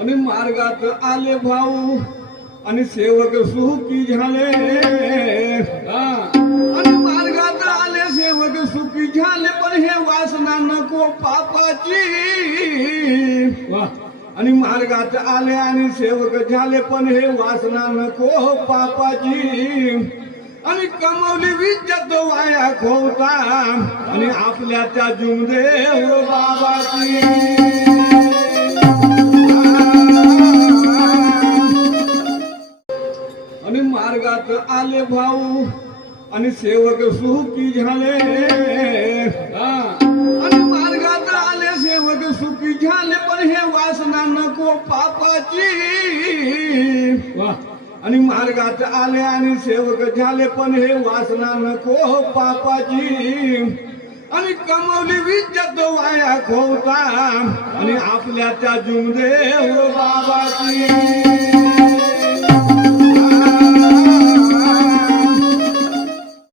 आणि मार्गात आले भाऊ आणि सेवक सुखी झाले आणि मार्गात आले सेवक सुखी झाले पण हे वासना नको पापाची आणि मार्गात आले आणि सेवक झाले पण हे वासना नको पापाची आणि कमवली विज्जत वाया खोता आणि आपल्या त्या जुमदेव बाबाची आणि मार्गात आले भाऊ आणि सेवक सुखी झाले आणि मार्गात आले सेवक सुखी झाले पण हे वासना नको पापाची आणि मार्गात आले आणि सेवक झाले पण हे वासना नको पापाची आणि कमवली विज्जत वाया खोता आणि आपल्या त्या जुमदेव बाबाची